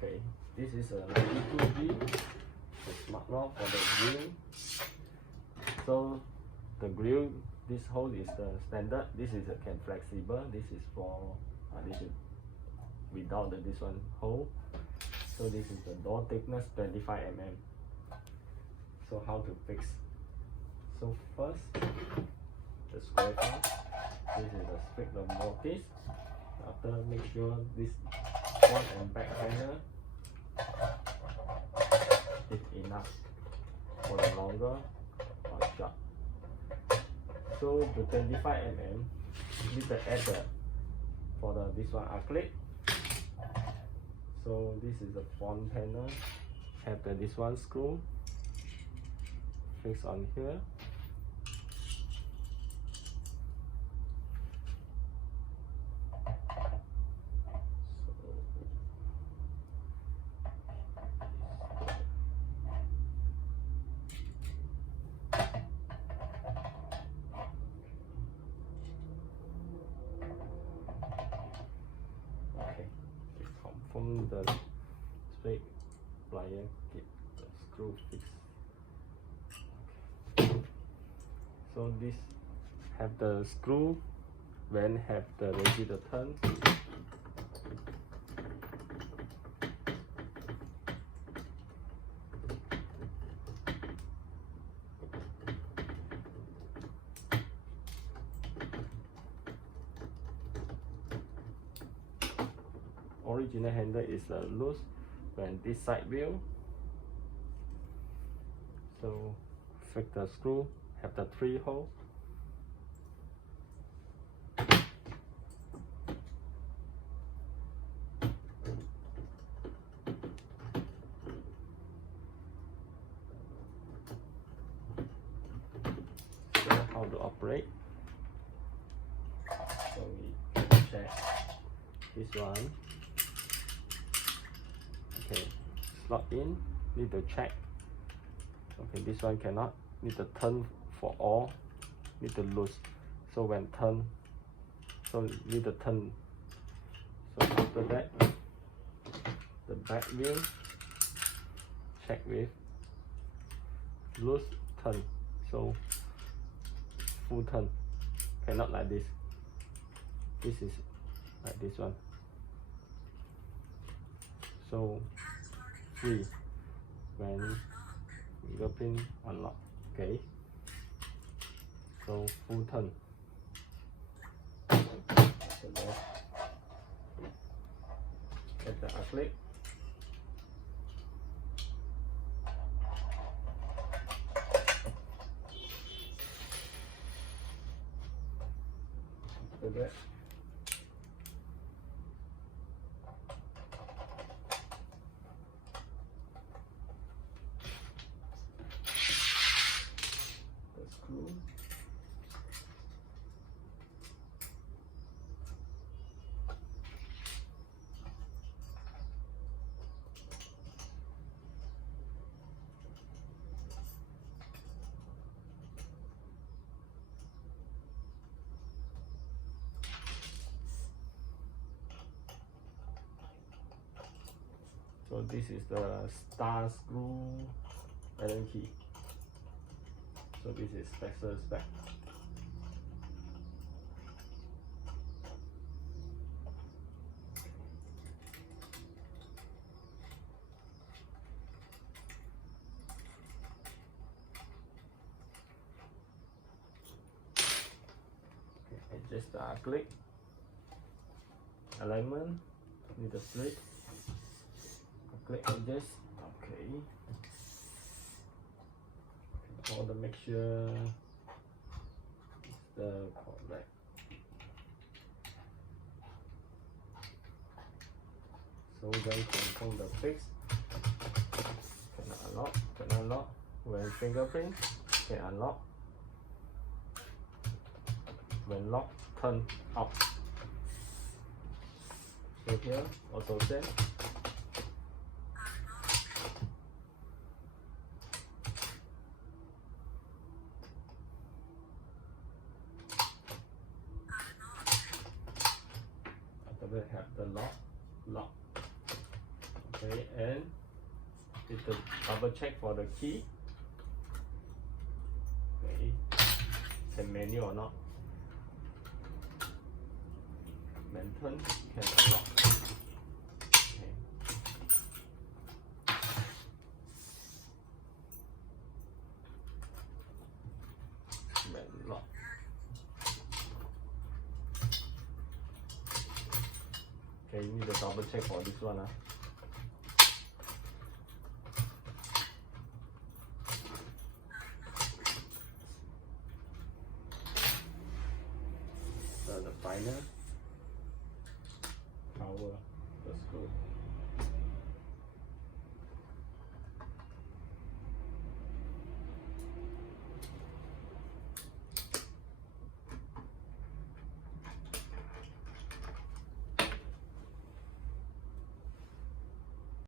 Okay, this is a 92G, the smart lock for the grill. So the grill, this hole is the standard. This is can flexible. This is for this is without this one hole. So this is the door thickness 25 mm. So how to fix? So first, the square part. This is the split of mortise. After, make sure this front and back panel is enough for the longer or short. So the 25 mm, need to add the for the this one acrylic. So this is the front panel. Have the this one screw fix on here. From the straight plier, get the screw fixed. So this have the screw, when have the ready to turn. Original handle is loose when this side wheel. So fix the screw, have the 3 holes. So how to operate? So we can check this one. Okay, slot in, need to check. Okay, this one cannot, need to turn for all, need to loose. So when turn, so need to turn. So after that, the back wheel, check with loose, turn. So full turn, cannot like this. This is like this one. So free when fingerprint unlock. Okay, so full turn. So get the acrylic. After that, screw. So this is the star screw Allen key. So this is special spec. Okay, adjust the acrylic. Alignment, need a split. Acrylic adjust. Okay. All the make sure the correct. So then control the fix. Can unlock. When fingerprint, can unlock. When lock, turn out. So here auto set. After that have the lock. Okay, and it's the double check for the key. Okay, can manual or not? Maintain can unlock. Okay. Lock. Okay, you need to double check for this one.